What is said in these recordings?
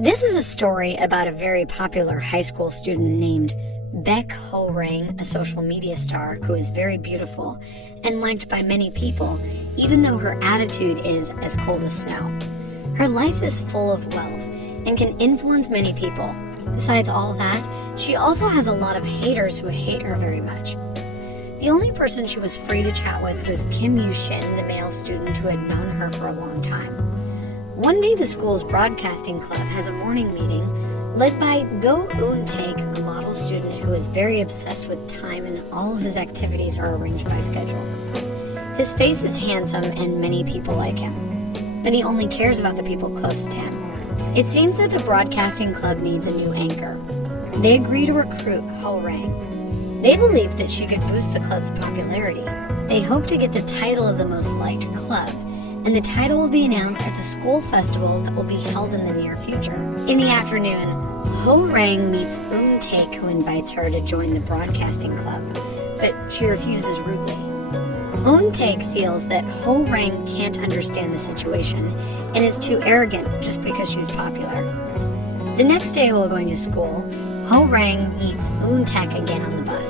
This is a story about a very popular high school student named Beck Ho Rang, a social media star who is very beautiful and liked by many people, even though her attitude is as cold as snow. Her life is full of wealth and can influence many people. Besides all that, she also has a lot of haters who hate her very much. The only person she was free to chat with was Kim Yu-shin, the male student who had known her for a long time. One day, the school's broadcasting club has a morning meeting led by Go Eun-taek, a model student who is very obsessed with time and all of his activities are arranged by schedule. His face is handsome and many people like him, but he only cares about the people closest to him. It seems that the broadcasting club needs a new anchor. They agree to recruit Ho Rang. They believe that she could boost the club's popularity. They hope to get the title of the most liked club, and the title will be announced at the school festival that will be held in the near future. In the afternoon, Ho Rang meets Eun-taek, who invites her to join the broadcasting club, but she refuses rudely. Eun-taek feels that Ho Rang can't understand the situation and is too arrogant just because she's popular. The next day while going to school, Ho Rang meets Eun-taek again on the bus.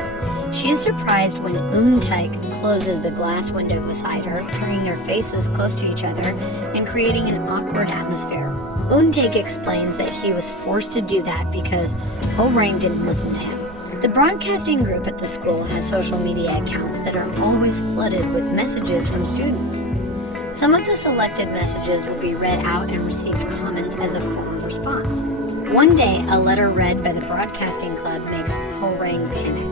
She is surprised when Eun-taek closes the glass window beside her, bringing their faces close to each other and creating an awkward atmosphere. Eun-taek explains that he was forced to do that because Ho Rang didn't listen to him. The broadcasting group at the school has social media accounts that are always flooded with messages from students. Some of the selected messages will be read out and receive comments as a form of response. One day, a letter read by the broadcasting club makes Ho Rang panic.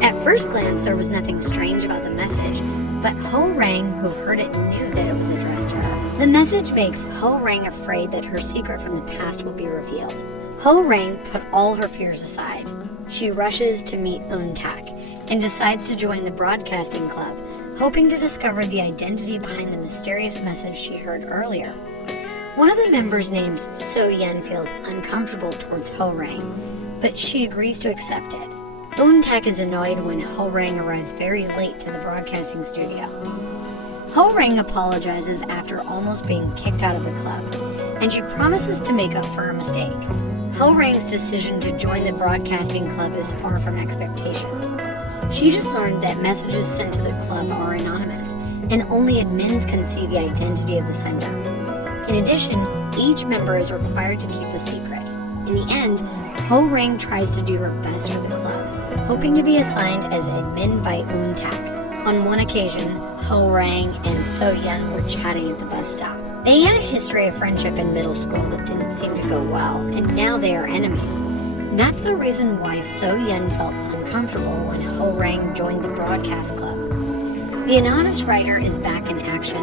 At first glance, there was nothing strange about the message, but Ho Rang, who heard it, knew that it was addressed to her. The message makes Ho Rang afraid that her secret from the past will be revealed. Ho Rang put all her fears aside. She rushes to meet Eun-taek and decides to join the broadcasting club, hoping to discover the identity behind the mysterious message she heard earlier. One of the members named So-yeon feels uncomfortable towards Ho Rang, but she agrees to accept it. Eun-taek is annoyed when Ho Rang arrives very late to the broadcasting studio. Ho Rang apologizes after almost being kicked out of the club, and she promises to make up for her mistake. Ho Rang's decision to join the broadcasting club is far from expectations. She just learned that messages sent to the club are anonymous, and only admins can see the identity of the sender. In addition, each member is required to keep a secret. In the end, Ho Rang tries to do her best for the club, hoping to be assigned as admin by Eun-taek. On one occasion, Ho Rang and So-yeon were chatting at the bus stop. They had a history of friendship in middle school that didn't seem to go well, and now they are enemies. That's the reason why So-yeon felt uncomfortable when Ho Rang joined the broadcast club. The anonymous writer is back in action.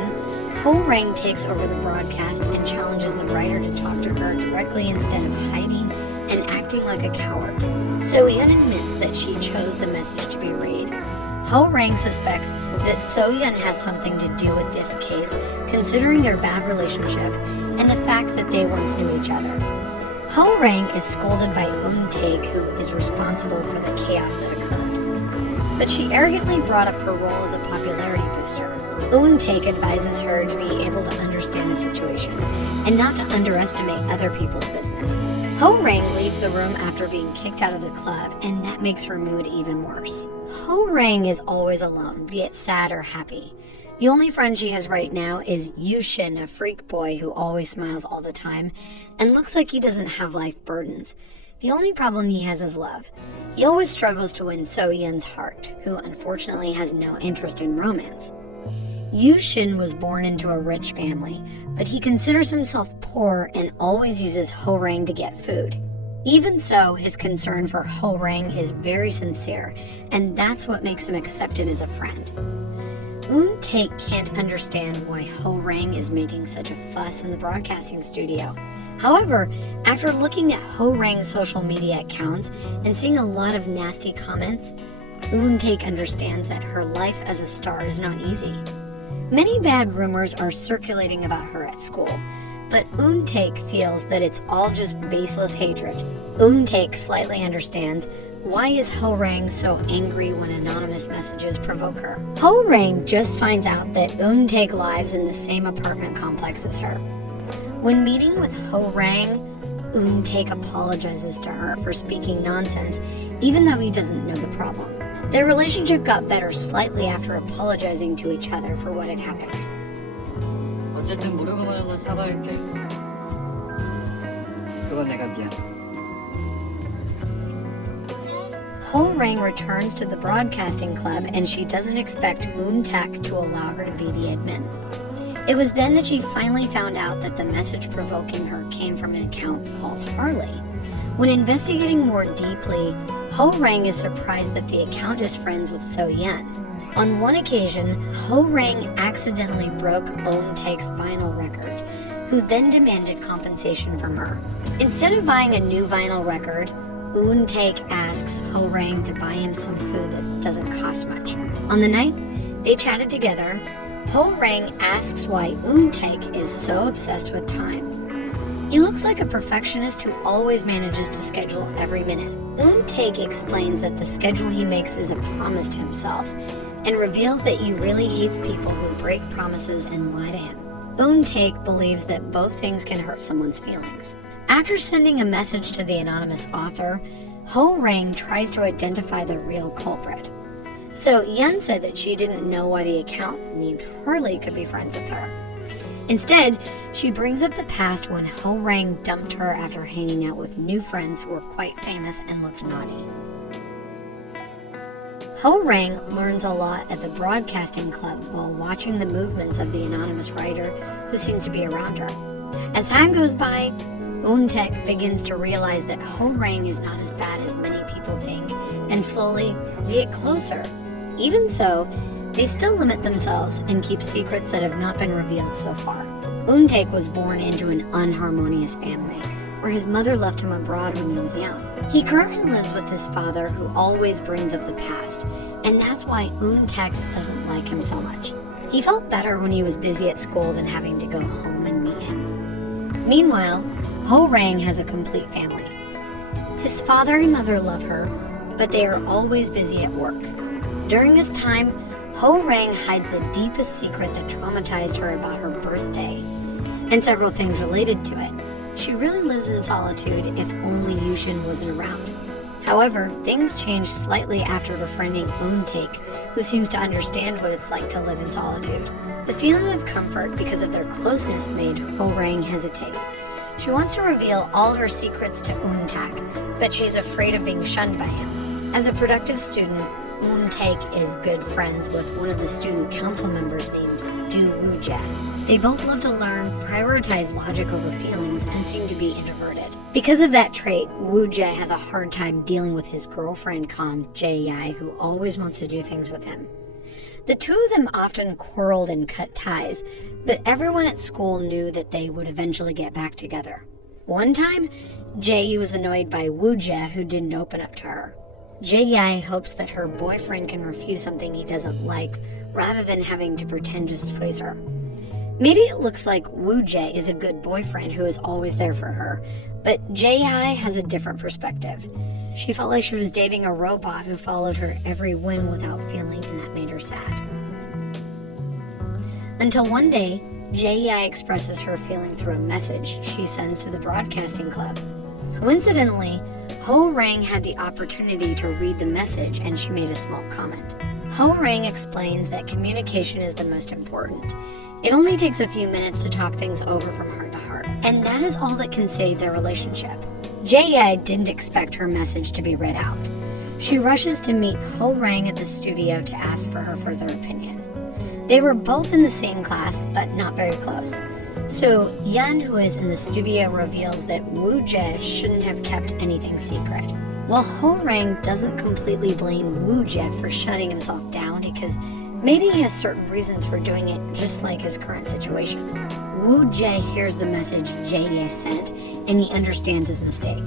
Ho Rang takes over the broadcast and challenges the writer to talk to her directly instead of hiding and acting like a coward. So-yeon admits that she chose the message to be read. Ho Rang suspects that So-yeon has something to do with this case, considering their bad relationship and the fact that they once knew each other. Ho Rang is scolded by Eun-taek, who is responsible for the chaos that occurred. But she arrogantly brought up her role as a popularity booster. Eun-taek advises her to be able to understand the situation and not to underestimate other people's business. Ho Rang leaves the room after being kicked out of the club, and that makes her mood even worse. Ho Rang is always alone, be it sad or happy. The only friend she has right now is Yu-shin, a freak boy who always smiles all the time and looks like he doesn't have life burdens. The only problem he has is love. He always struggles to win So-yeon's heart, who unfortunately has no interest in romance. Yu-shin was born into a rich family, but he considers himself poor and always uses Ho Rang to get food. Even so, his concern for Ho Rang is very sincere, and that's what makes him accepted as a friend. Eun-taek can't understand why Ho Rang is making such a fuss in the broadcasting studio. However, after looking at Ho Rang's social media accounts and seeing a lot of nasty comments, Eun-taek understands that her life as a star is not easy. Many bad rumors are circulating about her at school, but Eun-taek feels that it's all just baseless hatred. Eun-taek slightly understands why is Ho Rang so angry when anonymous messages provoke her. Ho Rang just finds out that Eun-taek lives in the same apartment complex as her. When meeting with Ho Rang, Taek apologizes to her for speaking nonsense, even though he doesn't know the problem. Their relationship got better slightly after apologizing to each other for what had happened. 어쨌든 모르고 말한 거 사과할게. 그건 내가 미안. Ho-Rang returns to the broadcasting club and she doesn't expect Taek to allow her to be the admin. It was then that she finally found out that the message provoking her came from an account called Harley. When investigating more deeply, Ho-Rang is surprised that the account is friends with So-Yeon. On one occasion, Ho-Rang accidentally broke Taek's vinyl record, who then demanded compensation from her. Instead of buying a new vinyl record, Taek asks Ho-Rang to buy him some food that doesn't cost much. On the night they chatted together, Ho-Rang asks why Taek is so obsessed with time. He looks like a perfectionist who always manages to schedule every minute. Taek explains that the schedule he makes is a promise to himself, and reveals that he really hates people who break promises and lie to him. Taek believes that both things can hurt someone's feelings. After sending a message to the anonymous author, Ho-Rang tries to identify the real culprit. So Yeon said that she didn't know why the account named Harley could be friends with her. Instead, she brings up the past when Ho-Rang dumped her after hanging out with new friends who were quite famous and looked naughty. Ho-Rang learns a lot at the broadcasting club while watching the movements of the anonymous writer who seems to be around her. As time goes by, Taek begins to realize that Ho-Rang is not as bad as many people think, and slowly they get closer. Even so, they still limit themselves and keep secrets that have not been revealed so far. Taek was born into an unharmonious family, where his mother left him abroad when he was young. He currently lives with his father, who always brings up the past, and that's why Taek doesn't like him so much. He felt better when he was busy at school than having to go home and meet him. Meanwhile, Ho-Rang has a complete family. His father and mother love her, but they are always busy at work. During this time, Ho-Rang hides the deepest secret that traumatized her about her birthday, and several things related to it. She really lives in solitude if only Yushin wasn't around. However, things change slightly after befriending Taek, who seems to understand what it's like to live in solitude. The feeling of comfort because of their closeness made Ho-Rang hesitate. She wants to reveal all her secrets to Taek, but she's afraid of being shunned by him. As a productive student, Taek is good friends with one of the student council members named Du Woo-jae. They both love to learn, prioritize logic over feelings, and seem to be introverted. Because of that trait, Woo-jae has a hard time dealing with his girlfriend Con Jae-yae, who always wants to do things with him. The two of them often quarreled and cut ties, but everyone at school knew that they would eventually get back together. One time, Jae was annoyed by Woo-jae, who didn't open up to her. Jae hopes that her boyfriend can refuse something he doesn't like, rather than having to pretend just to please her. Maybe it looks like Woo-jae is a good boyfriend who is always there for her, but Jae has a different perspective. She felt like she was dating a robot who followed her every whim without feeling, and that made her sad. Until one day, Jae expresses her feeling through a message she sends to the broadcasting club. Coincidentally, Ho-Rang had the opportunity to read the message, and she made a small comment. Ho-Rang explains that communication is the most important. It only takes a few minutes to talk things over from heart to heart, and that is all that can save their relationship. Jae didn't expect her message to be read out. She rushes to meet Ho-Rang at the studio to ask for her further opinion. They were both in the same class, but not very close. So Yeon, who is in the studio, reveals that Woo-jae shouldn't have kept anything secret. While Ho-Rang doesn't completely blame Woo-jae for shutting himself down, because maybe he has certain reasons for doing it, just like his current situation. Woo-jae hears the message Jae sent, and he understands his mistake.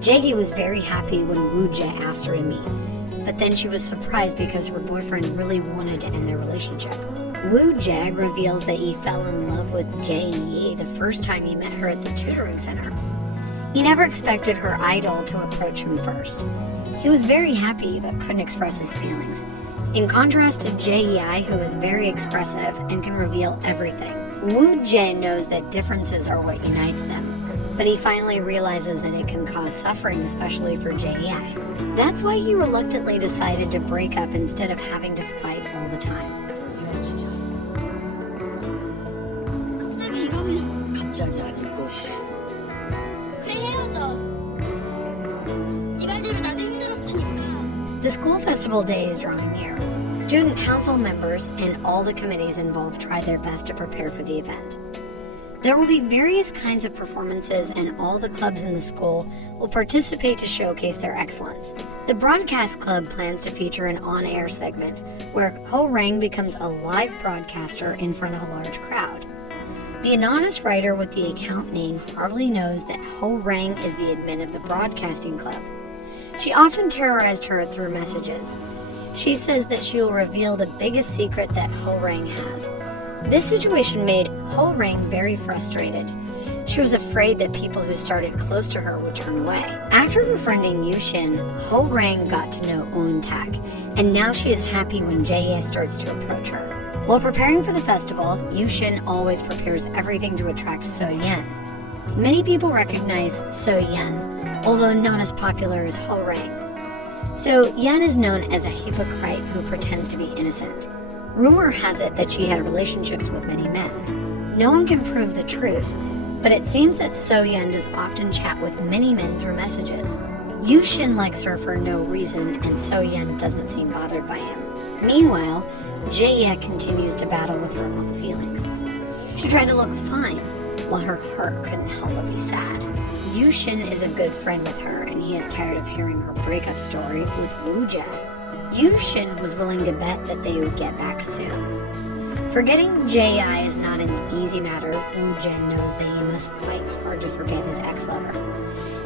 Jae was very happy when Woo-jae asked her to meet, but then she was surprised because her boyfriend really wanted to end their relationship. Woo-jae reveals that he fell in love with Jae the first time he met her at the tutoring center. He never expected her idol to approach him first. He was very happy but couldn't express his feelings. In contrast to Jae, who is very expressive and can reveal everything. Woo-jae knows that differences are what unites them. but he finally realizes that it can cause suffering, especially for Jae. That's why he reluctantly decided to break up instead of having to fight all the time. 헤어지자. 갑자기 이러면 갑자기 아니고 그래 헤어져. 네 말대로 나도 힘들었으니까. The school festival day is drawing near. Student council members and all the committees involved try their best to prepare for the event. There will be various kinds of performances, and all the clubs in the school will participate to showcase their excellence. The Broadcast Club plans to feature an on-air segment where Ho Rang becomes a live broadcaster in front of a large crowd. The anonymous writer with the account name hardly knows that Ho Rang is the admin of the Broadcasting Club. She often terrorized her through messages. She says that she will reveal the biggest secret that Ho Rang has. This situation made Ho Rang very frustrated. She was afraid that people who started close to her would turn away. After befriending Yushin, Ho Rang got to know Eun Tak, and now she is happy when Jae starts to approach her. While preparing for the festival, Yushin always prepares everything to attract So Yeon. Many people recognize So Yeon, although not as popular as Ho Rang. So Yeon is known as a hypocrite who pretends to be innocent. Rumor has it that she had relationships with many men. No one can prove the truth, but it seems that So Yeon does often chat with many men through messages. Yushin likes her for no reason, and So Yeon doesn't seem bothered by him. Meanwhile, Jae continues to battle with her own feelings. She tried to look fine, while her heart couldn't help but be sad. Yushin is a good friend with her, and he is tired of hearing her breakup story with Woo-jae. Yushin was willing to bet that they would get back soon. Forgetting Jae is not an easy matter. Woo-jae knows that he must fight hard to forget his ex-lover.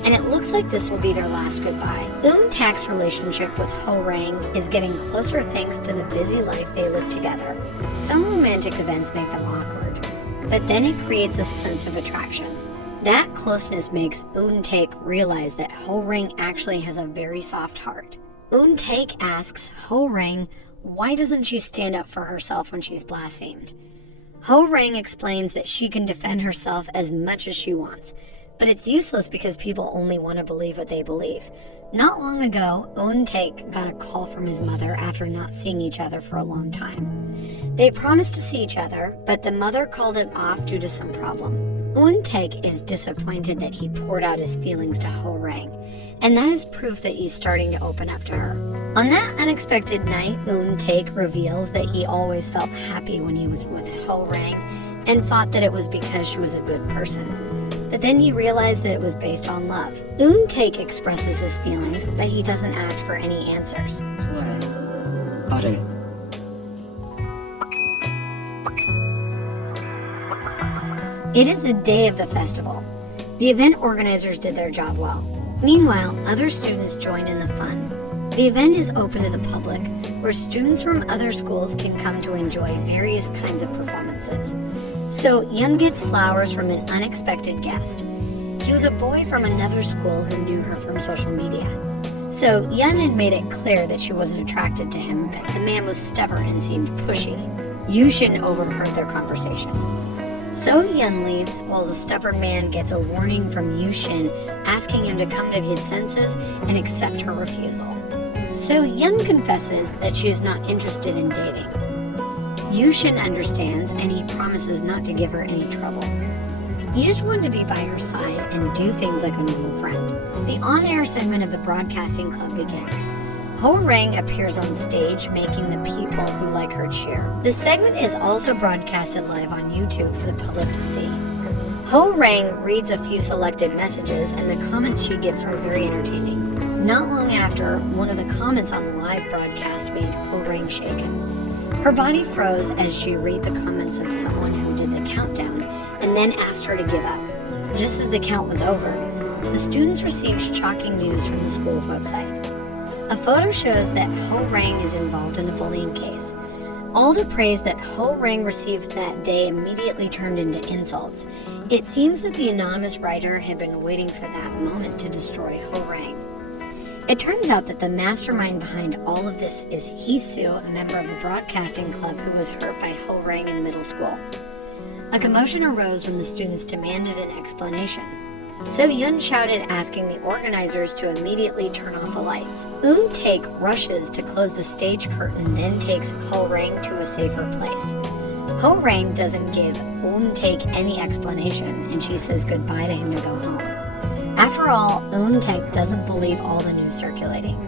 And it looks like this will be their last goodbye. Eun Tak's relationship with Ho Rang is getting closer thanks to the busy life they live together. Some romantic events make them awkward, but then it creates a sense of attraction. That closeness makes Eun Tak realize that Ho Rang actually has a very soft heart. Eun Tak asks Ho Rang why doesn't she stand up for herself when she's blasphemed. Ho Rang explains that she can defend herself as much as she wants, but it's useless because people only want to believe what they believe. Not long ago, Eun Tak got a call from his mother after not seeing each other for a long time. They promised to see each other, but the mother called it off due to some problem. Eun Tak is disappointed that he poured out his feelings to Ho Rang, and that is proof that he's starting to open up to her. On that unexpected night, Eun Tak reveals that he always felt happy when he was with Ho Rang and thought that it was because she was a good person. But then he realized that it was based on love. Eun Tak expresses his feelings, but he doesn't ask for any answers. 좋아해. 말해. It is the day of the festival. The event organizers did their job well. Meanwhile, other students joined in the fun. The event is open to the public, where students from other schools can come to enjoy various kinds of performances. So Yeon gets flowers from an unexpected guest. He was a boy from another school who knew her from social media. So Yeon had made it clear that she wasn't attracted to him, but the man was stubborn and seemed pushy. Yushin overheard their conversation. So Yeon leaves while the stubborn man gets a warning from Yushin asking him to come to his senses and accept her refusal. So Yeon confesses that she is not interested in dating. Yushin understands and he promises not to give her any trouble. He just wanted to be by her side and do things like a normal friend. The on-air segment of the Broadcasting Club begins. Ho Rang appears on stage, making the people who like her cheer. The segment is also broadcasted live on YouTube for the public to see. Ho Rang reads a few selected messages, and the comments she gives are very entertaining. Not long after, one of the comments on the live broadcast made Ho Rang shaken. Her body froze as she read the comments of someone who did the countdown, and then asked her to give up. Just as the count was over, the students received shocking news from the school's website. A photo shows that Ho Rang is involved in a bullying case. All the praise that Ho Rang received that day immediately turned into insults. It seems that the anonymous writer had been waiting for that moment to destroy Ho Rang. It turns out that the mastermind behind all of this is Hee-soo, a member of the Broadcasting Club who was hurt by Ho Rang in middle school. A commotion arose when the students demanded an explanation. So-yeon shouted, asking the organizers to immediately turn off the lights. Eun-taek rushes to close the stage curtain, then takes Ho-rang to a safer place. Ho-rang doesn't give Eun-taek any explanation, and she says goodbye to him to go home. After all, Eun-taek doesn't believe all the news circulating.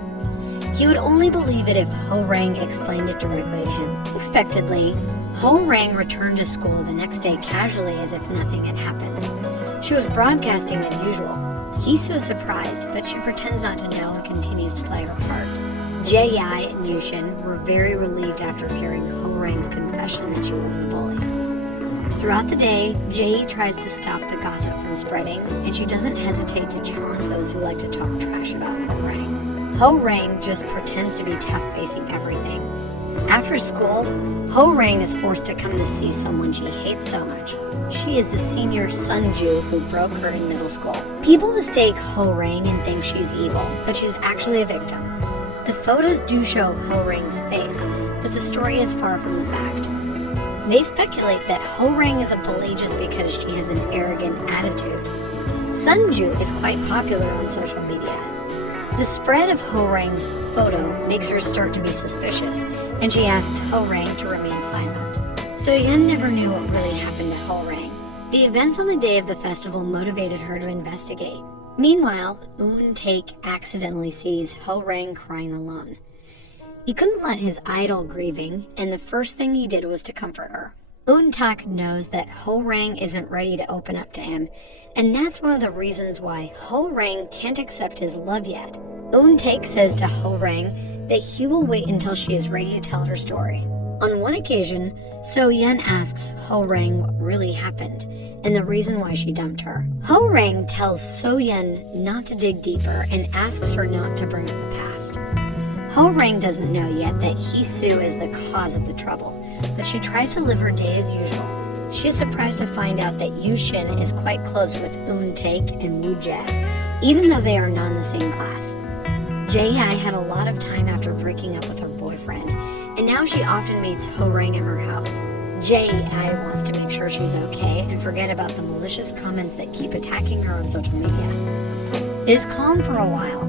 He would only believe it if Ho-rang explained it directly to him. Unexpectedly, Ho-rang returned to school the next day casually as if nothing had happened. She was broadcasting as usual. He's so surprised, but she pretends not to know and continues to play her part. Jae-yi and Yushin were very relieved after hearing Ho-rang's confession that she was a bully. Throughout the day, Jae tries to stop the gossip from spreading, and she doesn't hesitate to challenge those who like to talk trash about Ho-rang. Ho-rang just pretends to be tough facing everything. After school, Ho-rang is forced to come to see someone she hates so much. She is the senior Sunju who broke her in middle school. People mistake Ho-rang and think she's evil, but she's actually a victim. The photos do show Ho-rang's face, but the story is far from the fact. They speculate that Ho-rang is a bully just because she has an arrogant attitude. Sunju is quite popular on social media. The spread of Ho-rang's photo makes her start to be suspicious, and she asks Ho-rang to remain silent. So-yeon never knew what really happened to Ho-rang. The events on the day of the festival motivated her to investigate. Meanwhile, Eun-taek accidentally sees Ho-rang crying alone. He couldn't let his idol grieving, and the first thing he did was to comfort her. Eun-taek knows that Ho-rang isn't ready to open up to him, and that's one of the reasons why Ho-rang can't accept his love yet. Eun-taek says to Ho-rang that he will wait until she is ready to tell her story. On one occasion, So-yeon asks Ho-rang what really happened and the reason why she dumped her. Ho-rang tells So-yeon not to dig deeper and asks her not to bring up the past. Ho-rang doesn't know yet that Hee-soo is the cause of the trouble, but she tries to live her day as usual. She is surprised to find out that Yushin is quite close with Eun-taek and Woo-jae, even though they are not in the same class. Jae-yi had a lot of time after breaking up with her boyfriend, and now she often meets Ho-rang at her house. Jae-yi wants to make sure she's okay and forget about the malicious comments that keep attacking her on social media. It is calm for a while.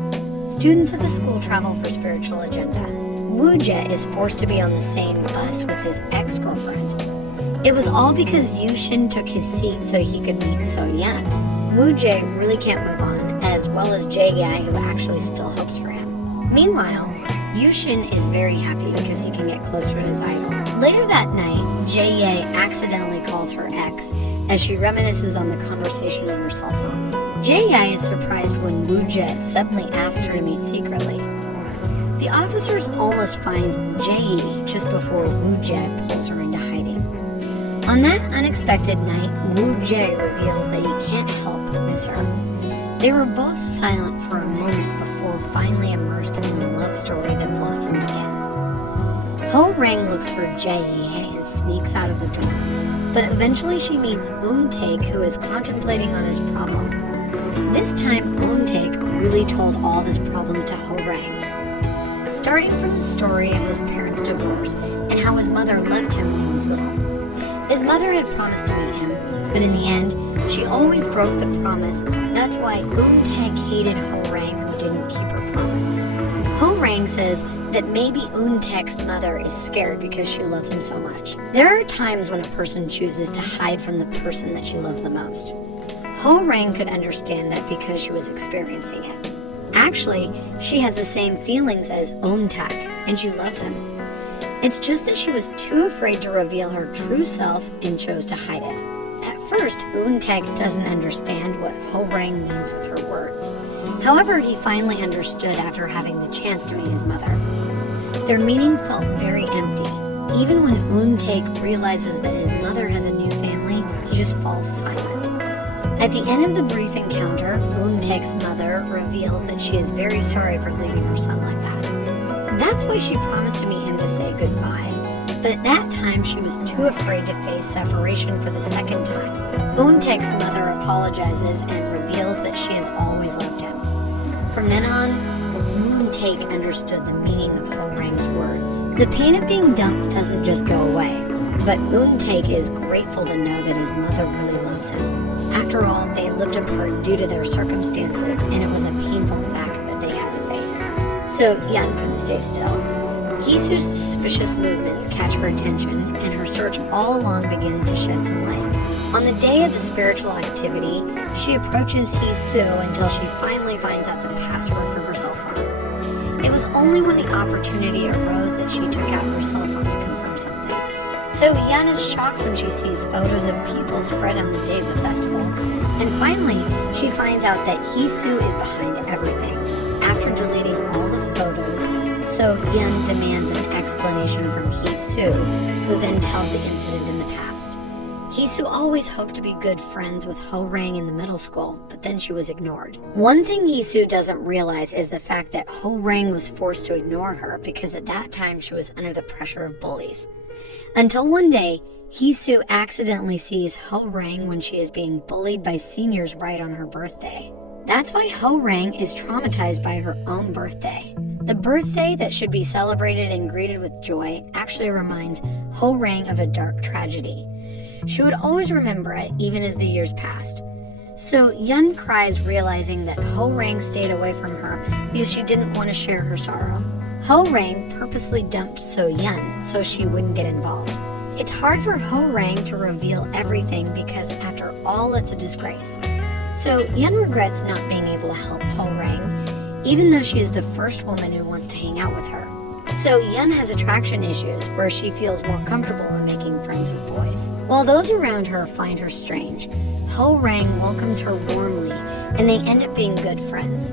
Students at the school travel for spiritual agenda. Woo-jae is forced to be on the same bus with his ex-girlfriend. It was all because Yushin took his seat so he could meet So-yeon. Woo-jae really can't move on, as well as Jae-yi, who actually still hopes for him. Meanwhile, Yushin is very happy because he can get closer to his idol. Later that night, Jae-yi accidentally calls her ex as she reminisces on the conversation on her cell phone. Jae-yi is surprised when Woo-jae suddenly asks her to meet secretly. The officers almost find Jae just before Woo-jae pulls her into hiding. On that unexpected night, Woo-jae reveals that he can't help but miss her. They were both silent for a moment before finally immersed in the love story that blossomed again. Ho-rang looks for Jae and sneaks out of the door, but eventually she meets Eun-taek, who is contemplating on his problem. This time, Eun-taek really told all of his problems to Ho-rang. Starting from the story of his parents' divorce and how his mother left him when he was little. His mother had promised to meet him, but in the end, she always broke the promise. That's why Eun-taek hated Ho-rang, who didn't keep her promise. Ho-rang says that maybe Eun-taek's mother is scared because she loves him so much. There are times when a person chooses to hide from the person that she loves the most. Ho-rang could understand that because she was experiencing it. Actually, she has the same feelings as Eun-taek, and she loves him. It's just that she was too afraid to reveal her true self and chose to hide it. At first, Eun-taek doesn't understand what Ho-rang means with her words. However, he finally understood after having the chance to meet his mother. Their meeting felt very empty. Even when Eun-taek realizes that his mother has a new family, he just falls silent. At the end of the brief encounter, Eun-taek's mother reveals that she is very sorry for leaving her son like that. That's why she promised to meet him to say goodbye, but at that time she was too afraid to face separation for the second time. Eun-taek's mother apologizes and reveals that she has always loved him. From then on, Eun-taek understood the meaning of Ho-rang's words. The pain of being dumped doesn't just go away. But Eun-taek is grateful to know that his mother really loves him. After all, they lived apart due to their circumstances, and it was a painful fact that they had to face. So Yeon couldn't stay still. Hee-soo's suspicious movements catch her attention, and her search all along begins to shed some light. On the day of the spiritual activity, she approaches Hee-soo until she finally finds out the password for her cell phone. It was only when the opportunity arose that she took out her cell phone to confirm something. So Yeon is shocked when she sees photos of people spread on the day of the festival, and finally, she finds out that Hee-soo is behind everything. After deleting all the photos, So Yeon demands an explanation from Hee-soo, who then tells the incident in the past. Hee-soo always hoped to be good friends with Ho-rang in the middle school, but then she was ignored. One thing Hee-soo doesn't realize is the fact that Ho-rang was forced to ignore her because at that time she was under the pressure of bullies. Until one day, Hee-soo accidentally sees Ho-rang when she is being bullied by seniors right on her birthday. That's why Ho-rang is traumatized by her own birthday. The birthday that should be celebrated and greeted with joy actually reminds Ho-rang of a dark tragedy. She would always remember it, even as the years passed. So Yeon cries, realizing that Ho-rang stayed away from her because she didn't want to share her sorrow. Ho-rang purposely dumped So-yeon so she wouldn't get involved. It's hard for Ho-rang to reveal everything because after all, it's a disgrace. So Yeon regrets not being able to help Ho-rang, even though she is the first woman who wants to hang out with her. So Yeon has attraction issues where she feels more comfortable in making friends with boys. While those around her find her strange, Ho-rang welcomes her warmly and they end up being good friends.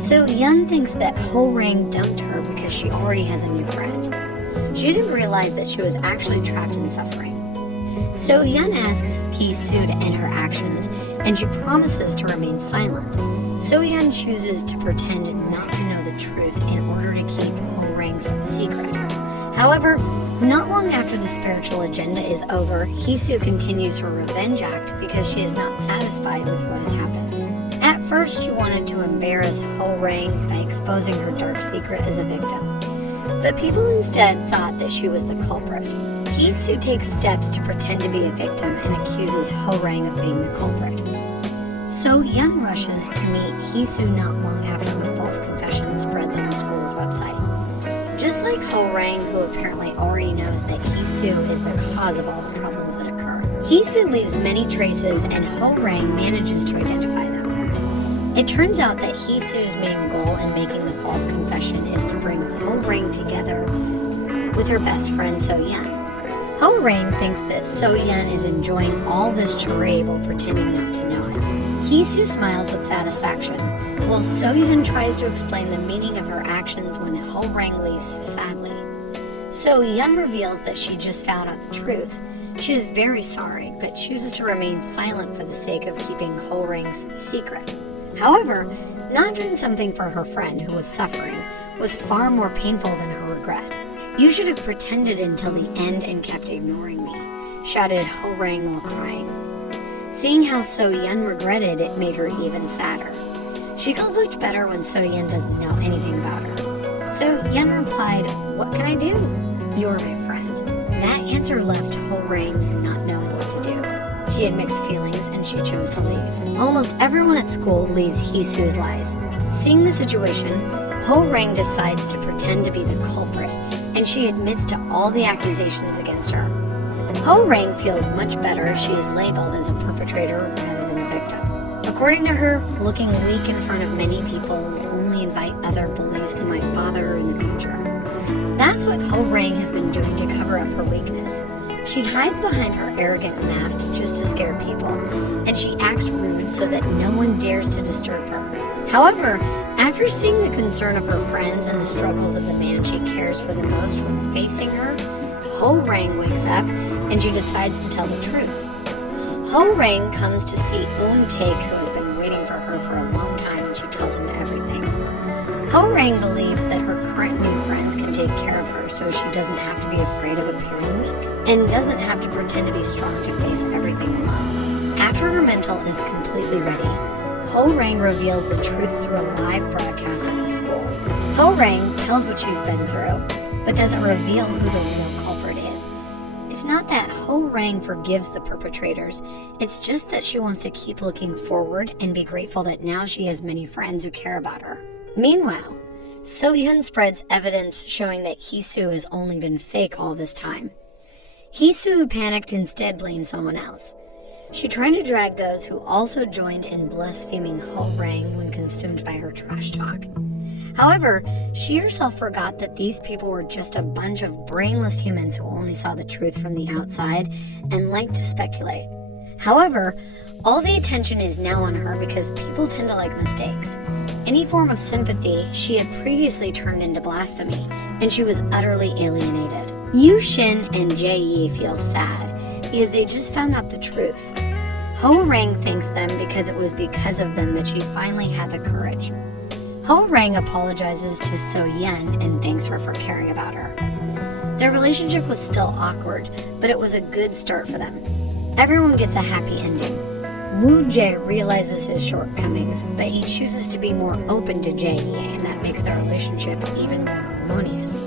So Yeon thinks that Ho-rang dumped her because she already has a new friend. She didn't realize that she was actually trapped in suffering. So Yeon asks Hee-soo to end her actions and she promises to remain silent. So Yeon chooses to pretend not to know the truth in order to keep Ho-rang's secret. However, not long after the spiritual agenda is over, Hee-soo continues her revenge act because she is not satisfied with what has happened. At first, she wanted to embarrass Ho-rang by exposing her dark secret as a victim. But people instead thought that she was the culprit. Hee-soo takes steps to pretend to be a victim and accuses Ho-rang of being the culprit. So Yeon rushes to meet Hee-soo not long after the false confession spreads on the school's website. Just like Ho-rang, who apparently already knows that Hee-soo is the cause of all the problems that occur. Hee-soo leaves many traces and Ho-rang manages to identify them. It turns out that Hee-soo's main goal in making the false confession is to bring Ho-rang together with her best friend So-yeon. Ho-rang thinks that So-yeon is enjoying all this charade while pretending not to know it. Hee-soo smiles with satisfaction, while So-yeon tries to explain the meaning of her actions when Ho-rang leaves sadly. So-yeon reveals that she just found out the truth. She is very sorry, but chooses to remain silent for the sake of keeping Ho-rang's secret. However, not doing something for her friend who was suffering was far more painful than her regret. "You should have pretended until the end and kept ignoring me," shouted Ho-rang while crying. Seeing how So-yeon regretted it made her even sadder. She feels much better when So-yeon doesn't know anything about her. So Yeon replied, "What can I do? You're my friend." That answer left Ho-rang not knowing what to do. She had mixed feelings and she chose to leave. Almost everyone at school believes Hee-soo's lies. Seeing the situation, Ho-rang decides to pretend to be the culprit and she admits to all the accusations against her. Ho-rang feels much better if she is labeled as a perpetrator rather than a victim. According to her, looking weak in front of many people will only invite other bullies who might bother her in the future. That's what Ho-rang has been doing to cover up her weakness. She hides behind her arrogant mask just to scare people, and she acts rude so that no one dares to disturb her. However, after seeing the concern of her friends and the struggles of the man she cares for the most when facing her, Ho-rang wakes up and she decides to tell the truth. Ho-rang comes to see Eun-taek, who has been waiting for her for a long time, and she tells him everything. Ho-rang believes that her current new friends can take care of her so she doesn't have to be afraid of appearing weak and doesn't have to pretend to be strong to face everything alone. After her mental is completely ready, Ho-rang reveals the truth through a live broadcast at the school. Ho-rang tells what she's been through, but doesn't reveal who the real culprit is. It's not that Ho Rang forgives the perpetrators, it's just that she wants to keep looking forward and be grateful that now she has many friends who care about her. Meanwhile, So-hyun spreads evidence showing that Hee-soo has only been fake all this time. Hee-soo, who panicked, instead blamed someone else. She tried to drag those who also joined in blaspheming Ho Rang when consumed by her trash talk. However, she herself forgot that these people were just a bunch of brainless humans who only saw the truth from the outside and liked to speculate. However, all the attention is now on her because people tend to like mistakes. Any form of sympathy she had previously turned into blasphemy, and she was utterly alienated. Yu Shin and Jae-yi feel sad because they just found out the truth. Ho Rang thanks them because it was because of them that she finally had the courage. Ho Rang apologizes to So-hyun and thanks her for caring about her. Their relationship was still awkward, but it was a good start for them. Everyone gets a happy ending. Woo Jae realizes his shortcomings, but he chooses to be more open to Jae-yi, and that makes their relationship even more harmonious.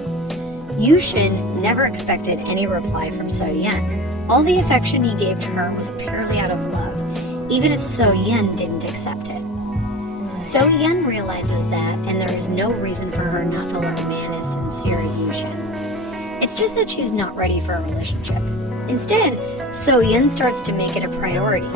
Yu Shin never expected any reply from So-hyun. All the affection he gave to her was purely out of love, even if So-hyun didn't accept it. So-hyun realizes that, and there is no reason for her not to love a man as sincere as Yu Shin. It's just that she's not ready for a relationship. Instead, So-hyun starts to make it a priority.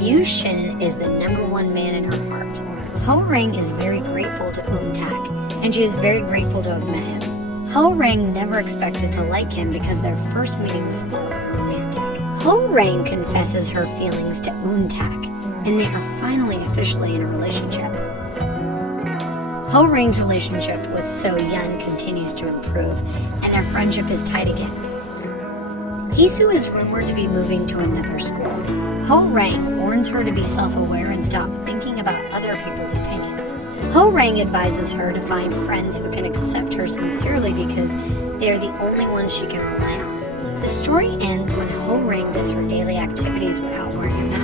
Yu Shin is the #1 man in her heart. Ho Rang is very grateful to Eun Tak, and she is very grateful to have met him. Ho Rang never expected to like him because their first meeting was far from romantic. Ho Rang confesses her feelings to Eun Tak, and they are finally officially in a relationship. Ho Rang's relationship with So-hyun continues to improve, and their friendship is tight again. Hee-soo is rumored to be moving to another school. Ho Rang warns her to be self-aware and stop thinking about other people's opinions. Ho Rang advises her to find friends who can accept her sincerely because they are the only ones she can rely on. The story ends when Ho Rang does her daily activities without wearing a mask.